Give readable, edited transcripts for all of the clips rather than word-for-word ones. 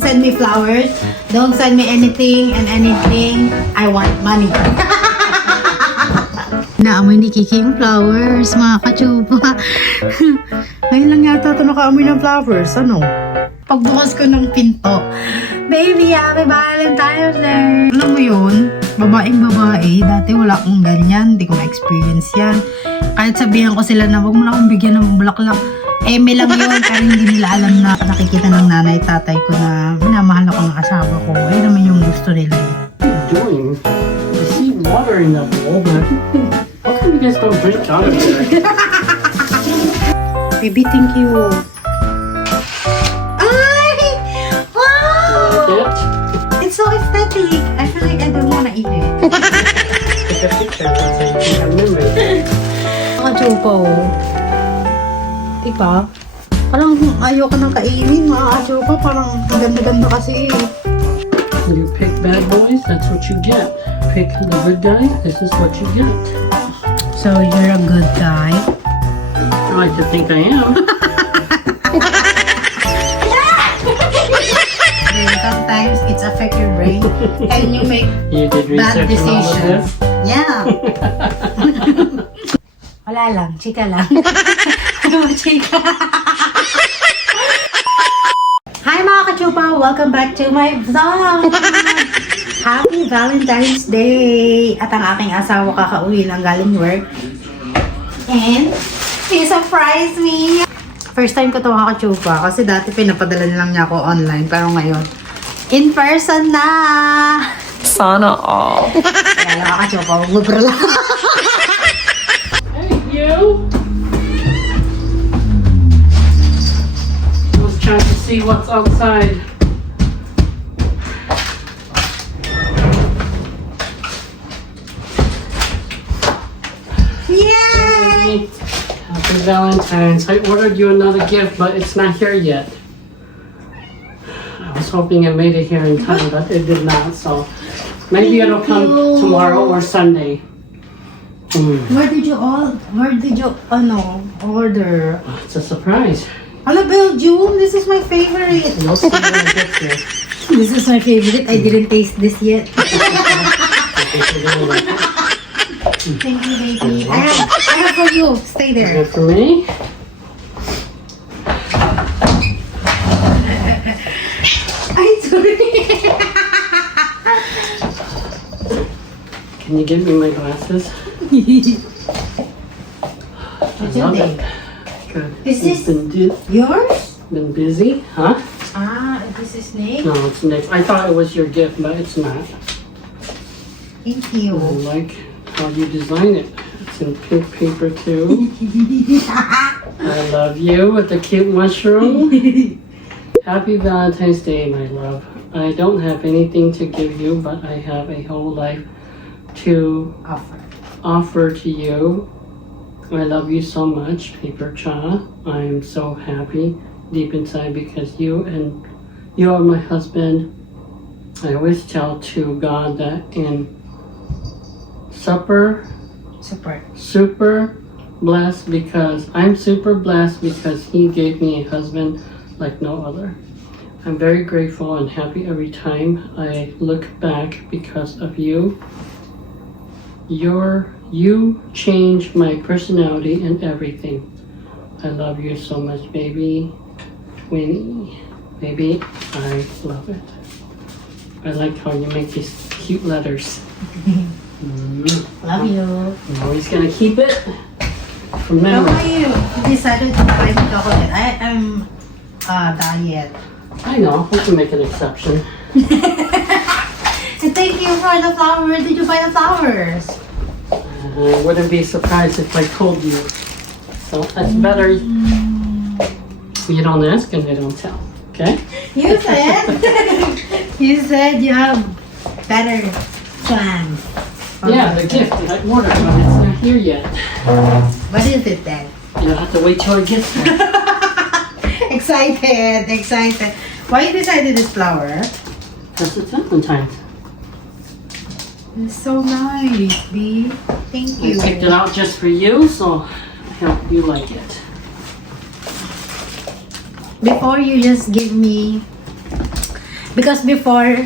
Send me flowers. Don't send me anything and anything. I want money. Naamoy ni Kiki yung flowers, mga kachupa. Ngayon lang yata ito nakaamoy ng flowers. Ano? Pagbukas ko ng pinto, baby, happy Valentine's Day! Alam mo yun? Babaeng babae. Dati wala akong ganyan. Hindi ko ma-experience yan. Kahit sabihan ko sila na wag mo na akong bigyan ng bulaklak. Eme lang yun. Pero hindi nila alam na nakikita ng nanay tatay ko na minamahal ako ng asawa ko. Ayun naman yung gusto nila. What are you doing? I see water in the bowl, but how come you guys don't drink out of it? Baby, thank you. Ay! Wow! Yet? It's so aesthetic. I feel like I don't wanna eat it. Take a picture and say you have memory. Kachupa, oh. Diba? Parang ayoko nang kainin, mga kachupa. Parang ganda-ganda kasi eh. You pick bad boys, that's what you get. Pick the good guys, this is what you get. So, you're a good guy? I like to think I am. Sometimes it's affect your brain and you make You did bad research on all of decisions. this? Yeah. Wala lang, chika lang. Chika. Hi mga kachupa! Welcome back to my vlog! Happy Valentine's Day! At ang aking asawa kakauwi lang galing work. And he surprised me! First time ko ito mga kachupa kasi dati pinapadala lang niya ako online pero ngayon in person na! Sana all. Kaya lang mga kachupa, magbubra lang. Hey, you! I was trying to see what's outside. Yay! Happy Valentine's. I ordered you another gift, but it's not here yet. I was hoping it made it here in time, but it did not, so maybe it'll come you. tomorrow or Sunday. Where did you order? It's a surprise. Hala, Belgium, this is my favorite. You'll see when it gets here. This is my favorite. I didn't taste this yet. Thank you, baby. I have for you. Stay there. Good for me. Ay, sorry. Can you give me my glasses? I your love name? it. Good. Is It's this yours? been busy, huh? Ah, this is Nick. No, it's Nick. I thought it was your gift, but it's not. Thank I you. like how you design it. It's in pink paper too. I love you with the cute mushroom. Happy Valentine's Day, my love. I don't have anything to give you, but I have a whole life to offer to you. I love you so much, Paper Cha. I am so happy deep inside because you are my husband. I always tell to God that in super blessed because I'm super blessed because he gave me a husband like no other. I'm very grateful and happy every time I look back because of you. You changed my personality and everything. I love you so much, baby. Winnie. Baby, I love it. I like how you make these cute letters. Love you. I'm always gonna keep it from How memory. are you? Decided to buy the chocolate. I'm diet. I know, we can make an exception. And thank you for the flower. Where did you buy the flowers? I wouldn't be surprised if I told you. So that's better. You don't ask and I don't tell. Okay? You said you have better plans. Yeah, the gift that I ordered, but it's not here yet. What is it then? You'll have to wait till it gets here. Excited. Why you decided this flower? That's it's Valentine's. It's so nice, B. Thank I you. picked it out just for you, so I hope you like it. Before you just give me Because before,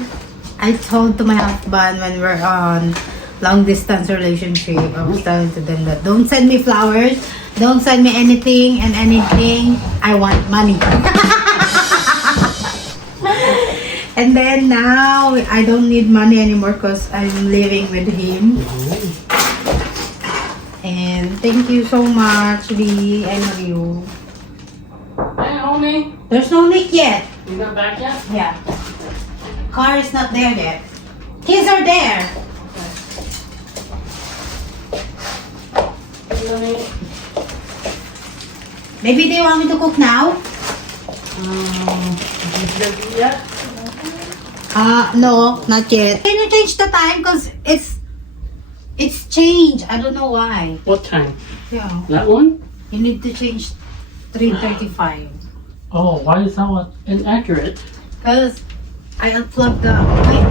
I told to my husband when we're on long distance relationship, I was telling to them that don't send me flowers, don't send me anything and anything. I want money. And then now I don't need money anymore because I'm living with him. And thank you so much, Lee. I love you. Hey, homie. There's no Nick yet. You not back yet? Yeah. Car is not there yet. Kids are there. Maybe they want me to cook now? Yet? No, not yet. Can you change the time? Because it's changed. I don't know why. What time? Yeah. That one? You need to change 3:35. Oh, why is that one inaccurate? Because I unplugged the... Wait,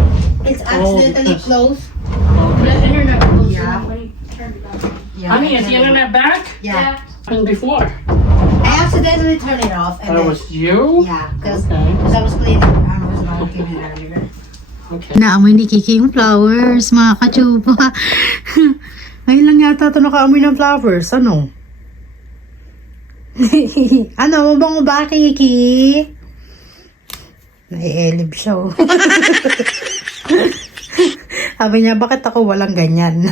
it's accidentally because- closed. The internet was Yeah. when you turned it on. Yeah. Honey, is the internet back? Yeah. And before? I accidentally turned it off. And That then, was you? yeah, because Okay. I was cleaning. I was not cleaning earlier. Okay. Naamoy ni Kiki yung flowers, mga kachupa. Ngayon lang yata ito nakaamoy ng flowers. Ano? Ano? Mabango ba, Kiki? Naielib siya. Oh. Sabi niya, bakit ako walang ganyan?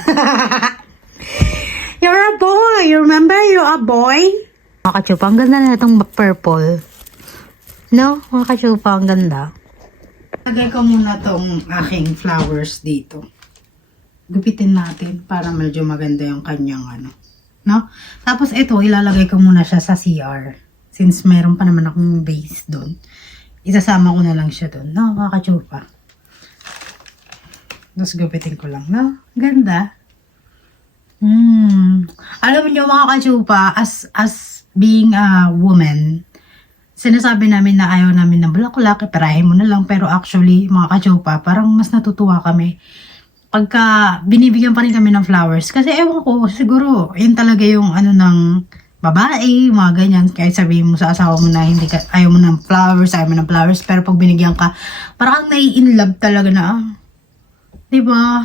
You're a boy. You remember? You're a boy? Mga kachupa, ang ganda na itong purple. No? Mga kachupa, ang ganda. Lagay ko muna tong aking flowers dito. Gupitin natin para medyo maganda yung kanyang ano. No? Tapos ito, ilalagay ko muna siya sa CR. Since meron pa naman akong base doon. Isasama ko na lang siya doon. No? Mga kachupa. Tapos gupitin ko lang. No? Ganda. Alam niyo mga kachupa, as being a woman, sinasabi namin na ayaw namin ng bulaklak, iperahin mo na lang. Pero actually, mga kachupa, parang mas natutuwa kami pagka binibigyan pa rin kami ng flowers. Kasi ewan ko, siguro, yun talaga yung ano ng babae, mga ganyan. Kahit sabihin mo sa asawa mo na hindi ka, ayaw mo ng flowers, pero pag binigyan ka, parang nai-inlove talaga na, diba?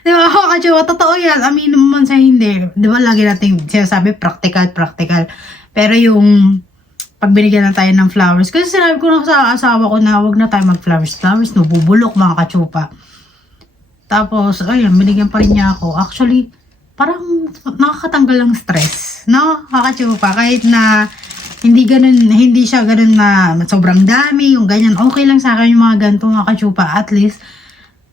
Diba, mga kachupa, totoo yan. Aminin mo man sa hindi. Diba, lagi natin sinasabi, practical. Pero yung pag binigyan na tayo ng flowers. Kasi sinabi ko na sa asawa ko na huwag na tayo mag-flowers. Nabubulok mga kachupa. Tapos, ayun, binigyan pa rin niya ako. Actually, parang nakakatanggal ng stress. No? Mga kachupa. Kahit na hindi siya ganun na sobrang dami, yung ganyan. Okay lang sa akin yung mga ganito mga kachupa. At least,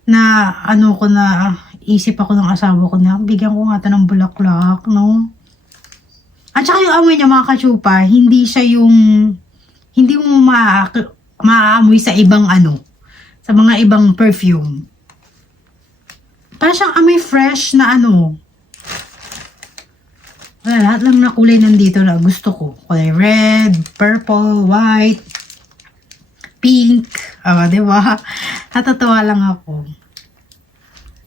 na ano ko na, isip ako ng asawa ko na, bigyan ko nga ito ng bulaklak, no? At saka yung amoy niya mga kachupa, hindi mo maaamoy sa ibang ano, sa mga ibang perfume. Parang siyang amoy fresh na ano. Wala, lahat lang na kulay nandito na gusto ko. Kulay red, purple, white, pink. Diba? Natatawa lang ako.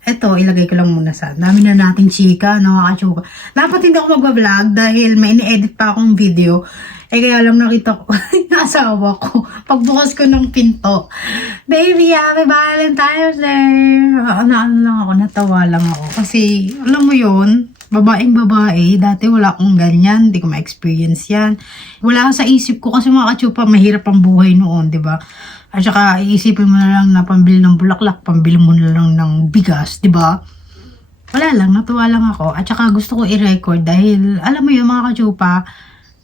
Eto, ilagay ko lang muna sa dami na nating chika, no, kachupa. Dapat hindi ako mag-vlog dahil may ini-edit pa akong video. Kaya lang nakita ko yung asawa ko. Pagbukas ko ng pinto, baby, happy Valentine's Day. Ano lang ako, natawa lang ako. Kasi, alam mo yun, babaeng babae, dati wala akong ganyan, hindi ko ma-experience yan. Wala sa isip ko kasi mga kachupa, mahirap ang buhay noon, di ba? At saka, iisipin mo na lang na pambili ng bulaklak, pambili mo na lang ng bigas, di ba? Wala lang, natuwa lang ako. At saka, gusto ko i-record dahil, alam mo yun, mga kachupa,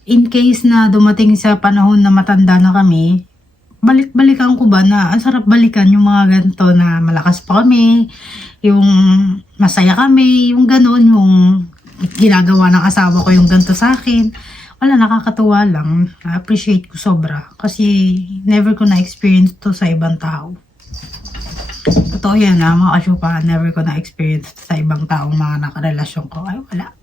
in case na dumating sa panahon na matanda na kami, balik-balikan ko ba na, ang sarap balikan yung mga ganito na malakas pa kami, yung masaya kami, yung ganon, yung ginagawa ng asawa ko yung ganito sa akin. Wala, nakakatuwa lang. Na-appreciate ko sobra. Kasi never ko na-experience to sa ibang tao. Totoo yan mga kasyupa. Never ko na-experience sa ibang taong mga nakarelasyon ko. Ay, wala.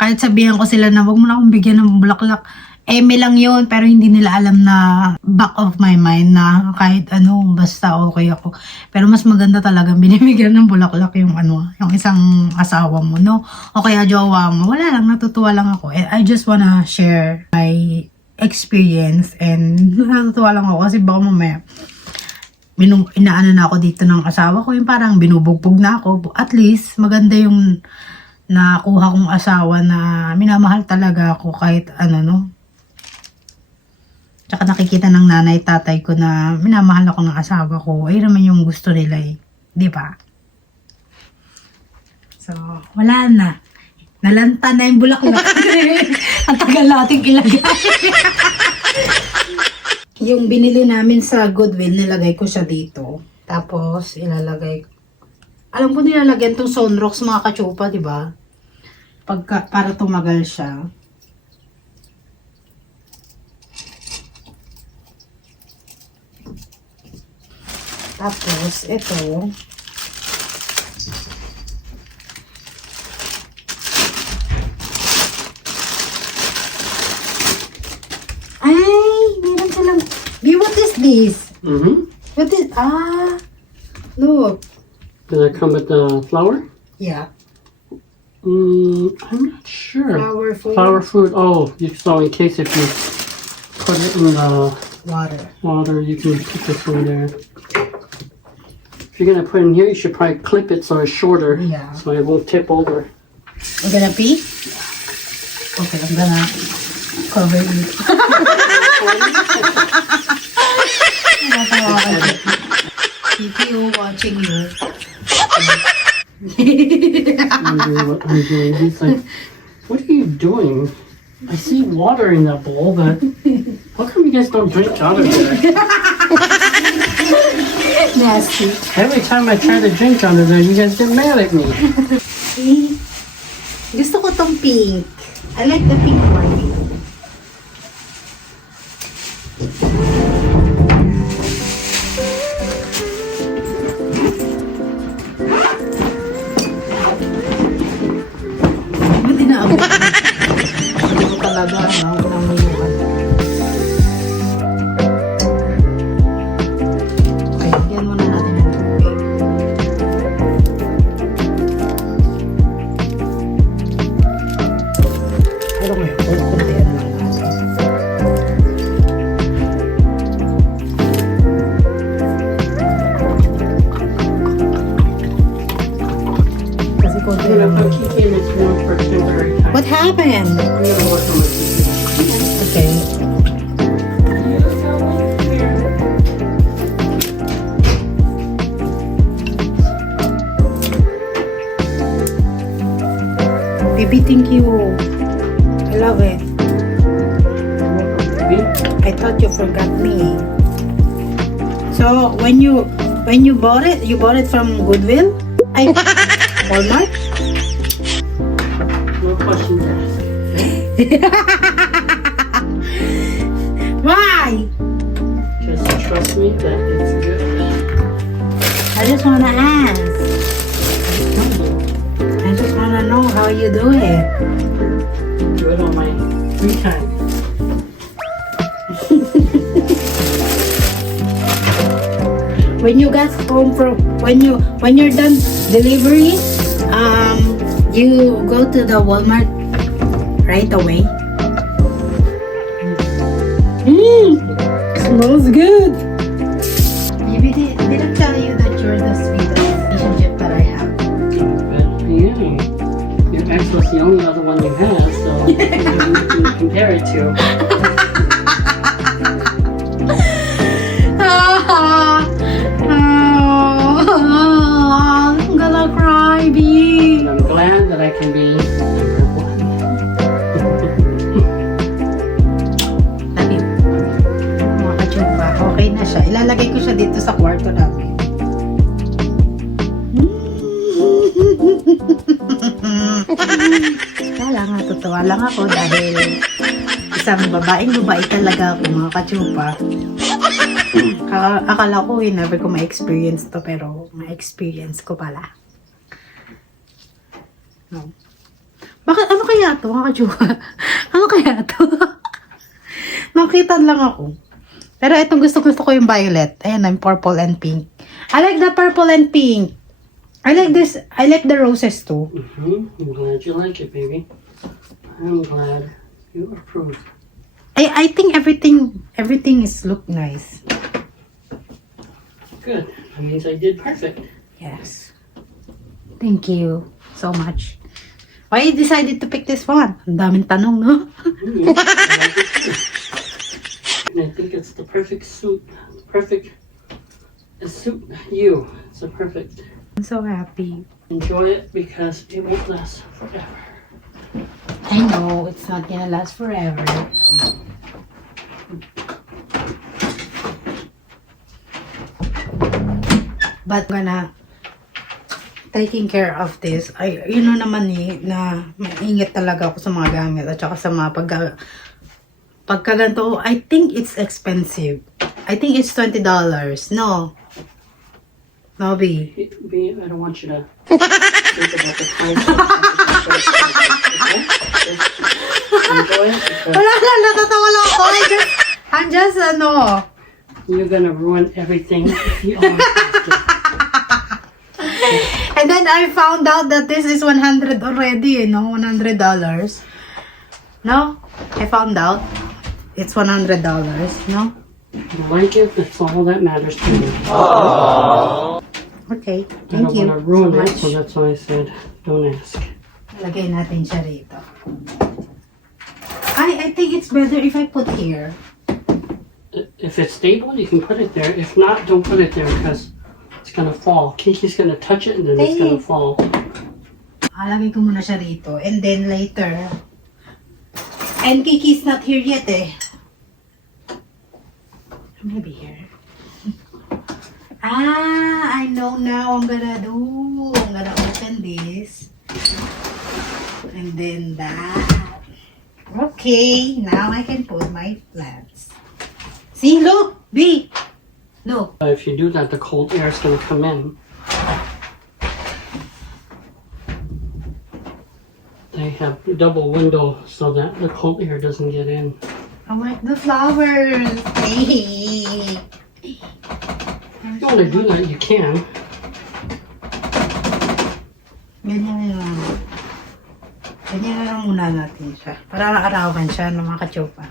Kahit sabihan ko sila na wag mo na akong bigyan ng bulaklak. May lang yun, pero hindi nila alam na back of my mind na kahit ano, basta okay ako. Pero mas maganda talaga binibigyan ng bulaklak yung ano, yung isang asawa mo, no? O kaya jowa mo. Wala lang, natutuwa lang ako. I just wanna share my experience and natutuwa lang ako kasi baka mamaya inaano na ako dito ng asawa ko, yung parang binubugbog na ako. At least, maganda yung nakuha kong asawa na minamahal talaga ako kahit ano, no. Tsaka nakikita ng nanay, tatay ko na minamahal ako ng asawa ko. Ay naman yung gusto nila eh. Di ba? So, wala na. Nalanta na yung bulaklak. Ang tagal natin ilagay. Yung binili namin sa Goodwill, nilagay ko siya dito. Tapos, ilalagay. Alam ko nilalagyan tong Sunrocks mga kachupa, di ba? Para tumagal siya. Tapos, ito. Ay, meron silang. What is this? Mm-hmm. What is, look. Does that come with the flour? Yeah. I'm not sure. Flour food. Flour food. Oh, so in case if you put it in the Water. water, you can put this in there. If you're gonna put it in here, you should probably clip it so it's shorter. Yeah. So it won't tip over. I'm gonna pee? Okay, I'm gonna cover you. If you watching you. Wondering what I'm doing. He's like, what are you doing? I see water in that bowl, but how come you guys don't drink out of there? Nasty. Every time I try to drink out of there, you guys get mad at me. Gusto ko tong pink. I like the pink one. Buti na ako. Hindi ko talaga, nangyayari. Okay, bigyan muna natin ng tubig. Pero ngayon, kunti-kuntian lang natin. Kasi kunti I'm lang. gonna put Kiki in this room for a temporary time. What happened? I'm gonna work on my Kiki. Okay. Baby, thank you. I love it. I thought you forgot me. So when you bought it, you bought it from Goodwill? I Walmart? No questions asked. Why? Just trust me that it's good. I just wanna ask. I just wanna know how you do it. Do it on my free time. When you guys home from when you're done delivery, you go to the Walmart right away. Smells good. Maybe they didn't tell you that you're the sweetest relationship that I have. But yeah, your ex was the only other one you had, so you can compare it to. I'm gonna cry, B. And I'm glad that I can be number one. Natin. Mga kachupa. Okay na siya. Ilalagay ko siya dito sa kwarto namin. Kala nga, totoo lang ako dahil isang babae talaga ako, mga kachupa. Akala ko never ko ma-experience to, pero ma-experience ko pala. No. Bakit? Ano kaya to, mga kachupa? Ano kaya to? Nakita lang ako. Pero itong gusto ko yung violet. Ayan, yung purple and pink. I like the purple and pink. I like this. I like the roses too. I'm glad you like it, baby. I'm glad you approve. I think everything is look nice. Good. That means I did perfect. Yes. Thank you so much. Why you decided to pick this one? Ang daming tanong, no? I like it too. And I think it's the perfect suit. Perfect. A suit you. It's a perfect. I'm so happy. Enjoy it because it won't last forever. I know it's not gonna last forever. But gonna taking care of this. Ay, you know naman eh, na maingat talaga ako sa mga gamit at saka sa mga pagka ganito, I think it's expensive. I think it's $20. No. No, B. B, I don't want you to think about the price. Okay? Just enjoy it because Wala lang, natatawa lang ako. I'm just, you're gonna ruin everything if you always ask it. And then I found out that this is 100 already, you know, $100. No? I found out it's $100, no? You like it, that's all that matters to me. Okay, I thank don't you want to ruin so it, much. so that's why I said don't ask. Lagay natin siya rito. I think it's better if I put here. If it's stable, you can put it there. If not, don't put it there because it's gonna fall. Kiki's gonna touch it and then it's gonna fall. Lagay ko muna siya rito. And then later. And Kiki's not here yet eh. Maybe here. I know now what I'm gonna do. I'm gonna open this. And then that. Okay, now I can put my plants. See, look, B. Look. If you do that, the cold air is gonna come in. They have a double window so that the cold air doesn't get in. I like the flowers. Hey. If you want to do that, you can. Ganyan na lang. Ganyan na lang muna natin siya. Para arawan siya ng mga kachupa.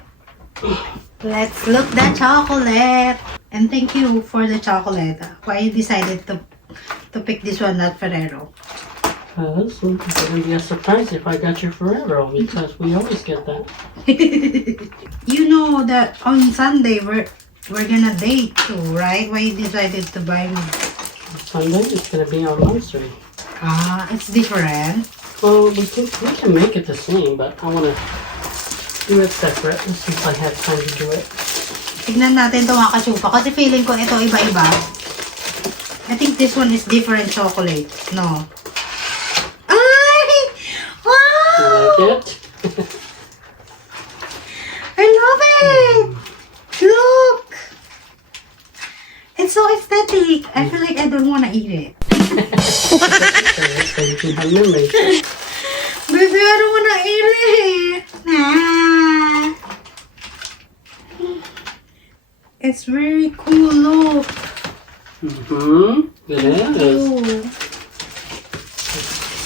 Let's look the chocolate. And thank you for the chocolate. Why you decided to pick this one, not Ferrero? It's gonna be a surprise if I got your Ferrero because we always get that. You know that on Sunday we're gonna date too, right? Why you decided to buy me? Sunday it's gonna be our anniversary. It's different. Well, we can make it the same, but I wanna do it separate since I had time to do it. Tignan natin ito mga kachupa kasi feeling ko ito iba-iba. I think this one is different chocolate. No. Ay! You Wow! like it? I love it! Look! It's so aesthetic. I feel like I don't wanna eat it. So you can have memories. Baby, I don't wanna eat it. Nah. It's very cool, look. It is. Ooh.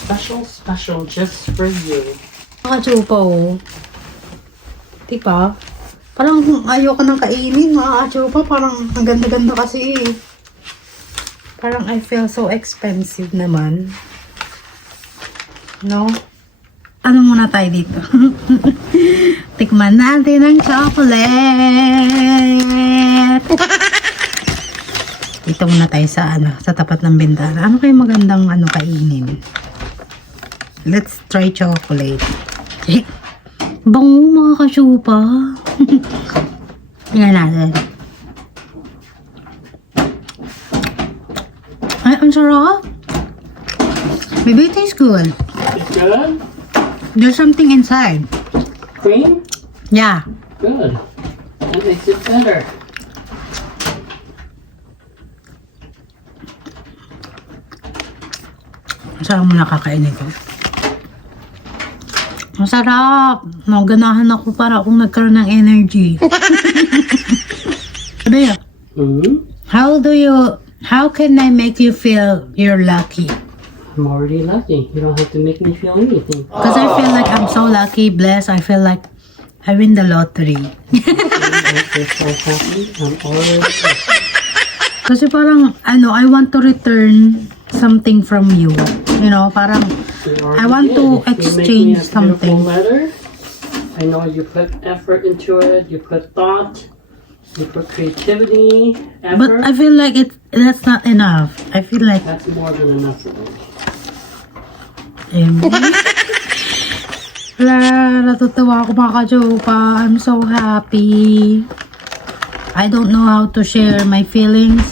Special just for you. Kachupa, oh. Diba? Parang ayoko nang kainin, mga kachupa. Parang ang ganda-ganda kasi eh. Parang I feel so expensive naman. No? Ano muna tayo dito? Tikman natin ang chocolate. Dito muna tayo sa sa tapat ng bintana. Ano kayo magandang kainin? Let's try chocolate. Bango mga kasyupa. Tingnan natin. Ay, ang sarap. Maybe it tastes good. It's good? There's something inside. Cream? Yeah. Good. That makes it better. Saan mo nakakain ito? Masarap. Maganahan ako para akong nagkaroon ng energy. Sabi how can I make you feel you're lucky? I'm already lucky. You don't have to make me feel anything. Because I feel like I'm so lucky, blessed. I feel like I win the lottery. You're so happy. I'm already lucky. Kasi parang, I want to return something from you. You know, parang, I want to exchange something. Letter. I know you put effort into it, you put thought, you put creativity, effort. But I feel like that's not enough. I feel like, That's more than enough for me. wala, natutuwa ako mga kajopa. I'm so happy. I don't know how to share my feelings.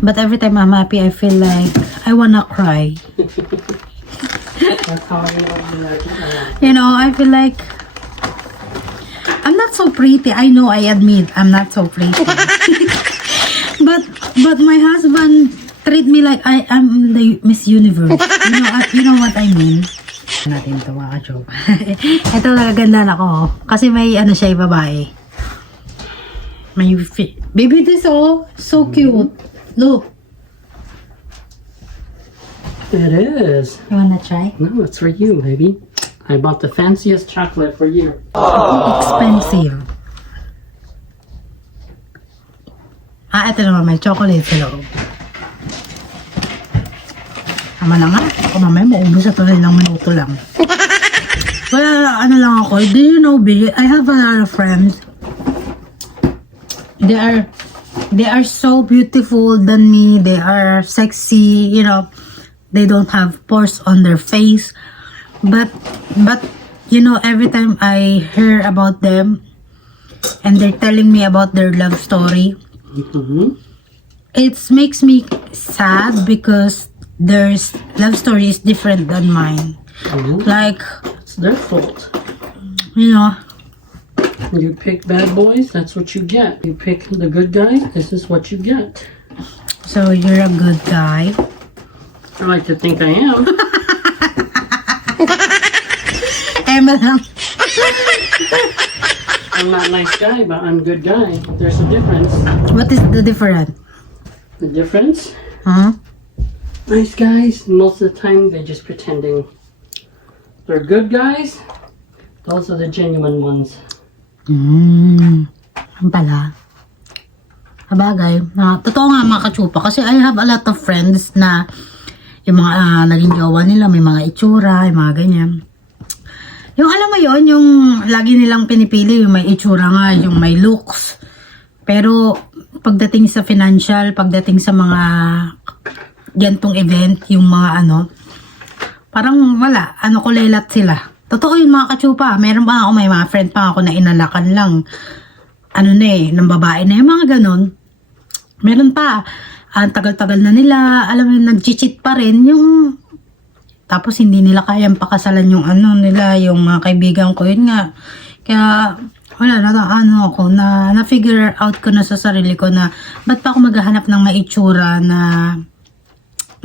But every time I'm happy, I feel like I wanna cry. That's how I know you like it. You know, I feel like I'm not so pretty. I know, I admit I'm not so pretty. but my husband treat me like I am the Miss Universe. You know what I mean? Natin ito mga ka-joke. Ito nagaganda na ako. Kasi may siya babae. May baby this so cute. Look. It is. You wanna try? No, it's for you, baby. I bought the fanciest chocolate for you. Expensive. Ito naman may chocolate sa loob. Tama na nga. Ako mamaya maubos sa tuloy ng minuto lang. Wala, lang ako. Do you know, B? I have a lot of friends. They are so beautiful than me. They are sexy, you know. They don't have pores on their face. But you know, every time I hear about them and they're telling me about their love story, it makes me sad because their love story is different than mine. Like, It's their fault. you know, You pick bad boys, that's what you get. You pick the good guys, this is what you get. so you're a good guy. I like to think I am. Emma lang. I'm not a nice guy, but I'm a good guy. There's a difference. What is the difference? The difference? Huh? Nice guys, most of the time they're just pretending. They're good guys, those are the genuine ones. Ang pala. Sabagay. Totoo nga mga kachupa. Kasi I have a lot of friends na yung mga naging jowa nila, may mga itsura, yung mga ganyan. Yung alam mo yon, yung lagi nilang pinipili, yung may itsura nga, yung may looks. Pero pagdating sa financial, pagdating sa mga gantong event, yung mga parang wala, kulelat sila. Totoo yun mga kachupa. Meron pa ako, may mga friend pa ako na inalakan lang. Ng babae na yung mga ganon. Meron pa. Ang tagal-tagal na nila, alam mo, nag-cheat pa rin yung tapos hindi nila kayang pakasalan yung nila, yung mga kaibigan ko, yun nga. Kaya, wala na, ako, na-figure out ko na sa sarili ko na, ba't pa ako maghahanap ng maitsura na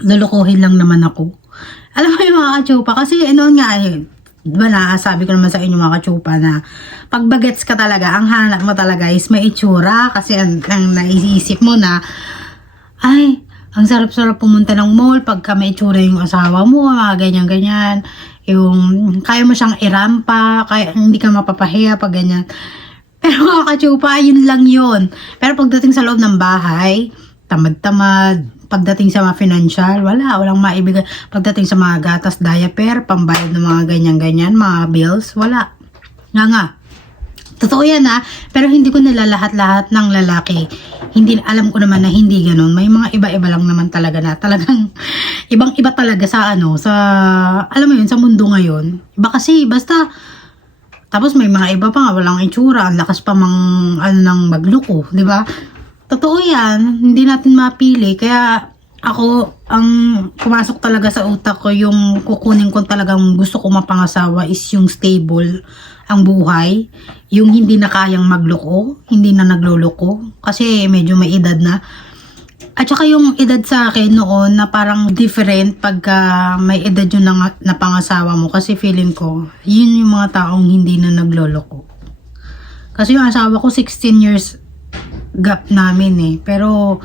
lulukuhin lang naman ako. Alam mo yung mga kachupa, kasi noon nga, sabi ko naman sa inyo mga kachupa na pag bagets ka talaga, ang hanap mo talaga is may itsura kasi ang naisisip mo na ay, ang sarap-sarap pumunta ng mall pagka may itsura yung asawa mo, mga ganyan-ganyan. Yung kaya mo siyang irampa, kaya hindi ka mapapahiya pag ganyan. Pero mga kachupa, yun lang yun. Pero pagdating sa loob ng bahay, tamad-tamad. Pagdating sa mga financial, walang maibigay. Pagdating sa mga gatas, diaper, pambayad ng mga ganyan-ganyan, mga bills, wala. Nga. Totoo yan pero hindi ko nila lahat-lahat ng lalaki. Hindi, alam ko naman na hindi ganun. May mga iba-iba lang naman talaga na talagang ibang-iba talaga sa alam mo yun, sa mundo ngayon. Iba kasi, basta, tapos may mga iba pa nga, walang itsura, ang lakas pa ng magluko, di ba? Totoo yan, hindi natin mapili. Kaya ako, ang pumasok talaga sa utak ko, yung kukunin ko talagang gusto ko mapangasawa is yung stable ang buhay. Yung hindi na kayang magloko, hindi na nagluloko. Kasi medyo may edad na. At saka yung edad sa akin noon na parang different pagka may edad yung napangasawa mo. Kasi feeling ko, yun yung mga taong hindi na nagloloko. Kasi yung asawa ko 16 years gap namin pero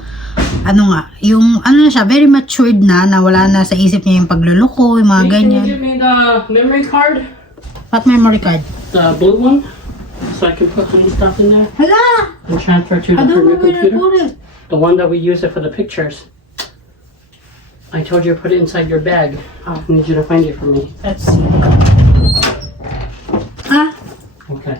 yung na siya, very matured na wala na sa isip niya yung pagluloko, yung mga ganyan. Can you give me the memory card? What memory card? The blue one? So I can put honey stuff in there Hala! and transfer to the I don't know permanent where I computer? put it. The one that we use it for the pictures. I told you to put it inside your bag. I need you to find it for me. Let's see. Ah, Okay.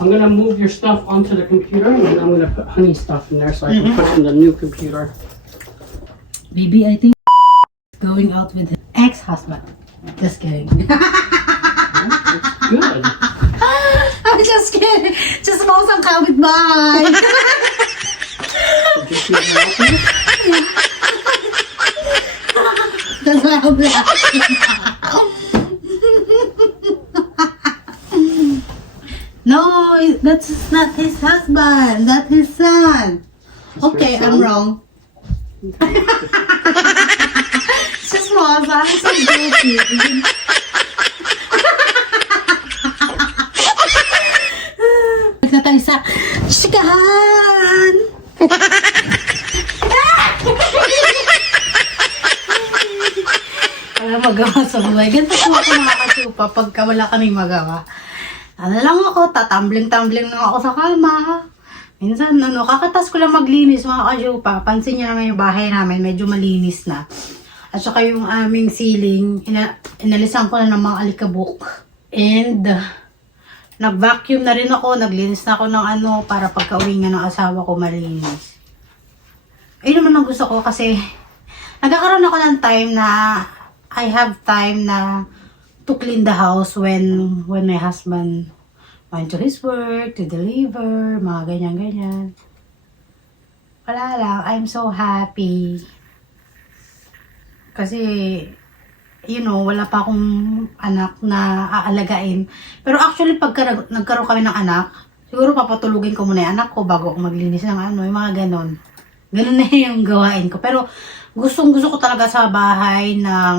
I'm gonna move your stuff onto the computer, and then I'm gonna put Honey stuff in there so I can put it in the new computer. baby, I think going out with his ex-husband. Just kidding. Good. I'm just kidding. Just mo sang kapitbahay. Did you feel happy? That's why I'm laughing. No, that's not his husband. That's his son. Okay, your I'm son? wrong. It's just small, so I'm so guilty. Balik na tayo sa chikahan! Wala magawa sa buhay. Ganito po ako nakakasupa pagka wala kaming magawa. Ano lang ako, tatambling-tambling lang ako sa kama. Minsan, kakatas ko lang maglinis mga kasupa. Pansin niyo naman yung bahay namin, medyo malinis na. At saka yung aming ceiling, inalisan ko na ng mga alikabok. And, nag-vacuum na rin ako, naglinis na ako ng para pagka-uwi nga ng asawa ko malinis. Ayun naman ang gusto ko kasi, nagkakaroon ako ng time na, I have time na to clean the house when my husband went to his work, to deliver, mga ganyan-ganyan. Wala lang, I'm so happy. Kasi, wala pa akong anak na aalagain. Pero actually, pagka nagkaroon kami ng anak, siguro papatulugin ko muna yung anak ko bago ako maglinis ng yung mga ganon. Ganon na yung gawain ko. Pero, gustong-gusto ko talaga sa bahay ng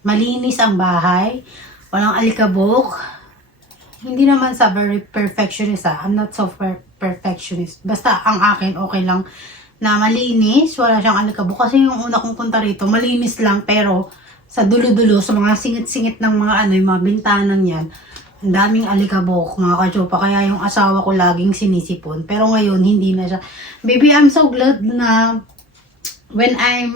malinis ang bahay. Walang alikabok. Hindi naman sa very perfectionist I'm not so perfectionist. Basta ang akin okay lang na malinis. Wala siyang alikabok. Kasi yung una kong punta rito, malinis lang pero sa dulo-dulo, sa mga singit-singit ng mga yung mga bintanang yan, ang daming alikabok, mga kachopa. Kaya yung asawa ko laging sinisipon. Pero ngayon, hindi na siya. Baby, I'm so glad na when I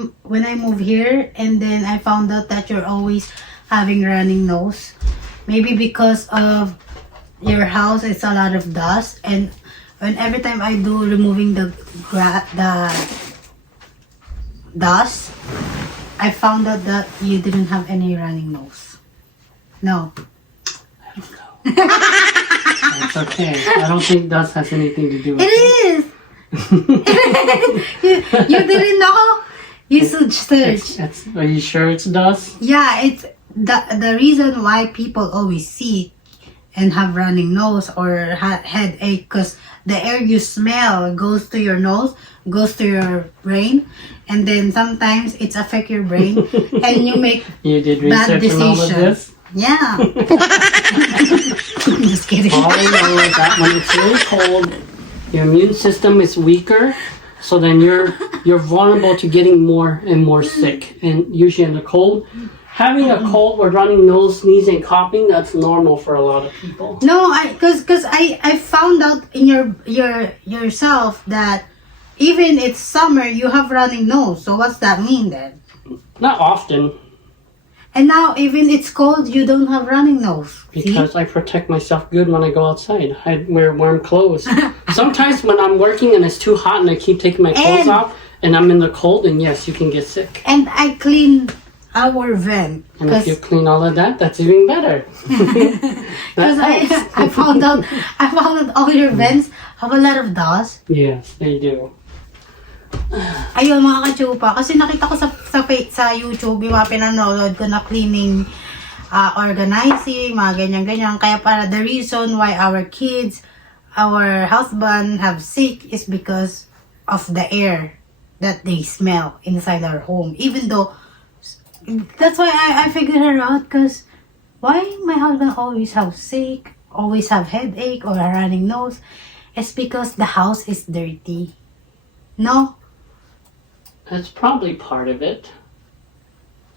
move here and then I found out that you're always having running nose. Maybe because of your house is a lot of dust, and when every time I do removing the dust, I found out that you didn't have any running nose. No. It's okay. I don't think dust has anything to do with It is! you didn't know? You should search. Are you sure it's dust? Yeah, it's the reason why people always see and have running nose or headache because the air you smell goes to your nose, goes to your brain, and then sometimes it's affect your brain and you make You did bad research on all of decisions. this? Yeah. Just kidding. All I know is that when it's really cold, your immune system is weaker, so then you're vulnerable to getting more and more sick. And usually in the cold, having a cold with running nose, sneezing, coughing, that's normal for a lot of people. No, because I found out in yourself that even it's summer, you have running nose. So what's that mean then? Not often, And now even it's cold, you don't have running nose. because I protect myself good when I go outside. I wear warm clothes. Sometimes when I'm working and it's too hot and I keep taking my clothes And- off and I'm in the cold, and yes, you can get sick. And I clean our vent And if you clean all of that, that's even better. because I found out all your vents have a lot of dust. Yes, they do. Ayun mga kachupa, kasi nakita ko sa YouTube yung mga pinanood ko na cleaning, organizing, mga ganyan-ganyan. Kaya para the reason why our kids, our husband have sick is because of the air that they smell inside our home. Even though, that's why I figured her out, because why my husband always have sick, always have headache or a running nose, it's because the house is dirty. No? That's probably part of it.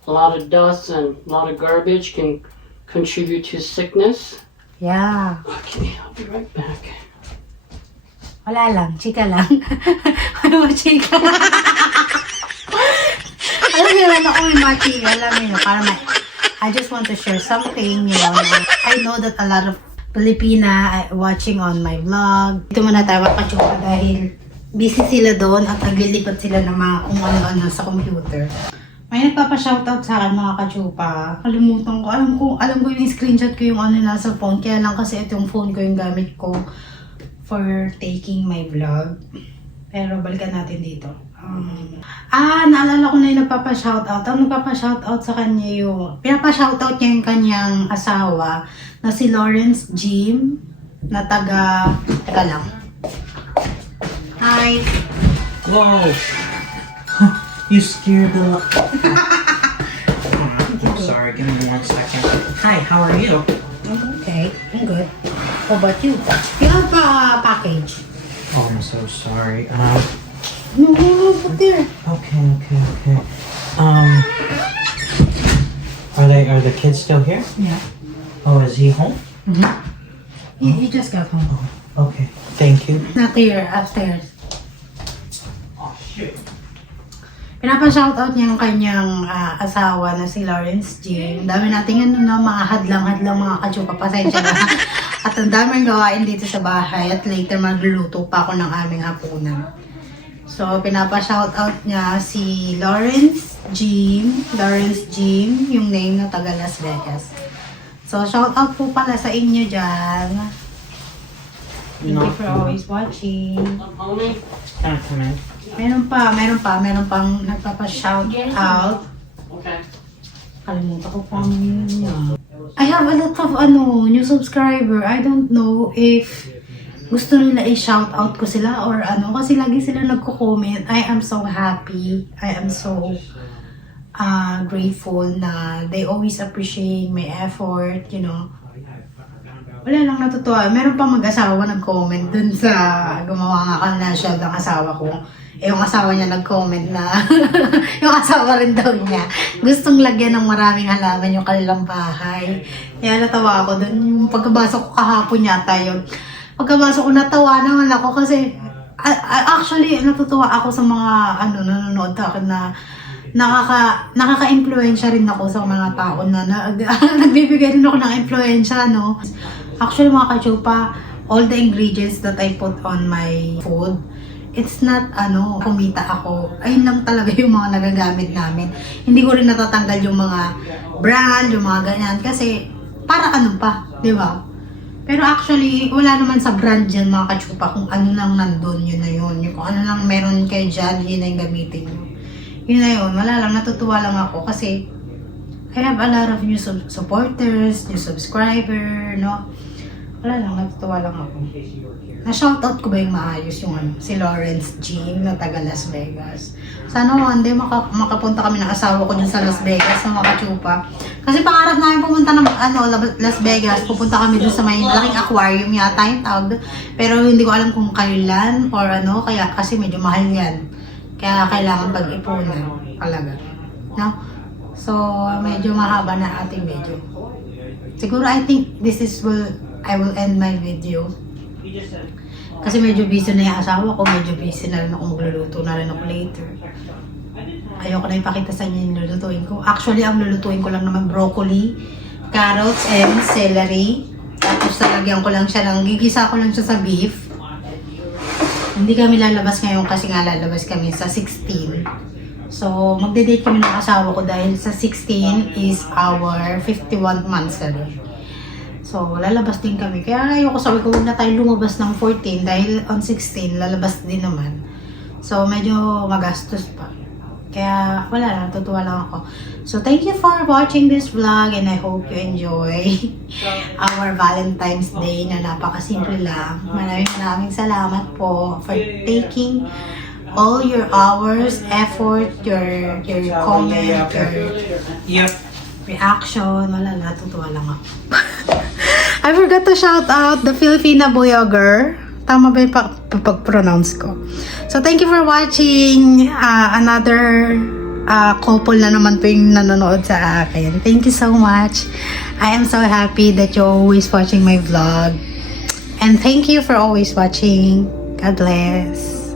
A lot of dust and a lot of garbage can contribute to sickness. Yeah. Okay, I'll be right back. Wala lang, chika lang. Ano ba chika? Alam niyo naman ako may mga chika. Alam niyo, para I just want to share something, you know. I know that a lot of Filipina watching on my vlog. Dito muna tayo makachupa dahil busy sila doon at naglilipat sila ng mga kung ano-ano sa computer. May nagpapa-shoutout sa akin mga kachupa. Kalimutan ko. Alam ko yung screenshot ko yung ano nasa phone. Kaya lang kasi ito yung phone ko yung gamit ko for taking my vlog. Pero balikan natin dito. Naalala ko na yung nagpapa-shoutout. Ang nagpapa-shoutout sa kanya yung... Pinapa-shoutout niya yung kanyang asawa na si Lawrence Jim na taga... Teka lang. Hi! Whoa! You scared the... I'm sorry, give me 1 second. Hi, how are you? Okay, I'm good. How about you? You have a package. Oh, I'm so sorry. No, put there. Okay. Are the kids still here? Yeah. Oh, is he home? He just got home. Okay, thank you. Not here, upstairs. Oh, shoot. Pinapa-shoutout niya yung kanyang asawa na si Lawrence Jim. Dami nating mga hadlang-hadlang mga kachupa. Pasensya na. At ang daming gawain dito sa bahay. At later magluluto pa ako ng aming hapunan. So, pinapa-shoutout niya si Lawrence Jim. Lawrence Jim, yung name na taga Las Vegas. So, shoutout po pala sa inyo dyan. Thank you for always watching. Homie? Come in. Meron pang nagpapa-shout out. Okay. Kalimutan ko pa yun. I have a lot of new subscriber. I don't know if gusto nila i-shout out ko sila or kasi lagi sila nagko-comment. I am so happy. I am so grateful na they always appreciate my effort, you know. Wala lang natutuwa. Meron pang mag-asawa nag-comment dun sa gumawa nga kanina siya ng asawa ko. Yung asawa niya nag-comment na yung asawa rin daw niya gustong lagyan ng maraming halaman yung kanilang bahay. Kaya natawa ako dun. Yung pagkabasa ko kahapon yata yun. Pagkabasa ko natawa naman ako kasi actually natutuwa ako sa mga nanonood sa akin na nakaka-influensya rin ako sa mga tao na nagbibigay rin ako ng influensya, no? Actually mga kachupa, all the ingredients that I put on my food, it's not kumita ako. Ayun lang talaga yung mga nagagamit namin. Hindi ko rin natatanggal yung mga brand, yung mga ganyan. Kasi, para di ba? Pero actually, wala naman sa brand dyan mga kachupa. Kung ano lang nandun, yun na yun. Kung ano lang meron kayo dyan, yun na yung gamitin nyo. Yun na yun. Wala lang, natutuwa lang ako. Kasi, I have a lot of new supporters, new subscriber, no? Wala lang, natutuwa lang ako. Na-shoutout ko ba yung maayos yung si Lawrence Jim na taga Las Vegas. Sana one day makapunta kami ng asawa ko dun sa Las Vegas na makachupa. Kasi pangarap namin pumunta ng Las Vegas, pupunta kami dun sa may malaking aquarium yata yung tawag. Pero hindi ko alam kung kailan or kaya kasi medyo mahal yan. Kaya kailangan pag-ipunan talaga. No? So, medyo mahaba na ating video. Siguro I think I will end my video. Kasi medyo busy na yung asawa ko, medyo busy na rin ako, magluluto na rin ako later. Ayoko na ipakita sa inyo yung lulutuin ko. Actually, ang lulutuin ko lang naman broccoli, carrots, and celery. Tapos talagyan ko lang siya gigisa ko lang siya sa beef. Hindi kami lalabas ngayon kasi nga lalabas kami sa 16. So, magde-date kami ng asawa ko dahil sa 16 is our 51st monthsary. So, lalabas din kami. Kaya ayoko sabi ko, huwag na tayo lumabas ng 14 dahil on 16, lalabas din naman. So, medyo magastos pa. Kaya, wala lang. Natutuwa lang ako. So, thank you for watching this vlog and I hope you enjoy our Valentine's Day na napakasimple lang. Maraming salamat po for taking all your hours, effort, your comment, your reaction. Wala, natutuwa lang ako. I forgot to shout out the Filipina Boyoger. Tama ba yung pag-pronounce ko? So, thank you for watching. Another couple na naman po yung nanonood sa akin. Thank you so much. I am so happy that you're always watching my vlog. And thank you for always watching. God bless.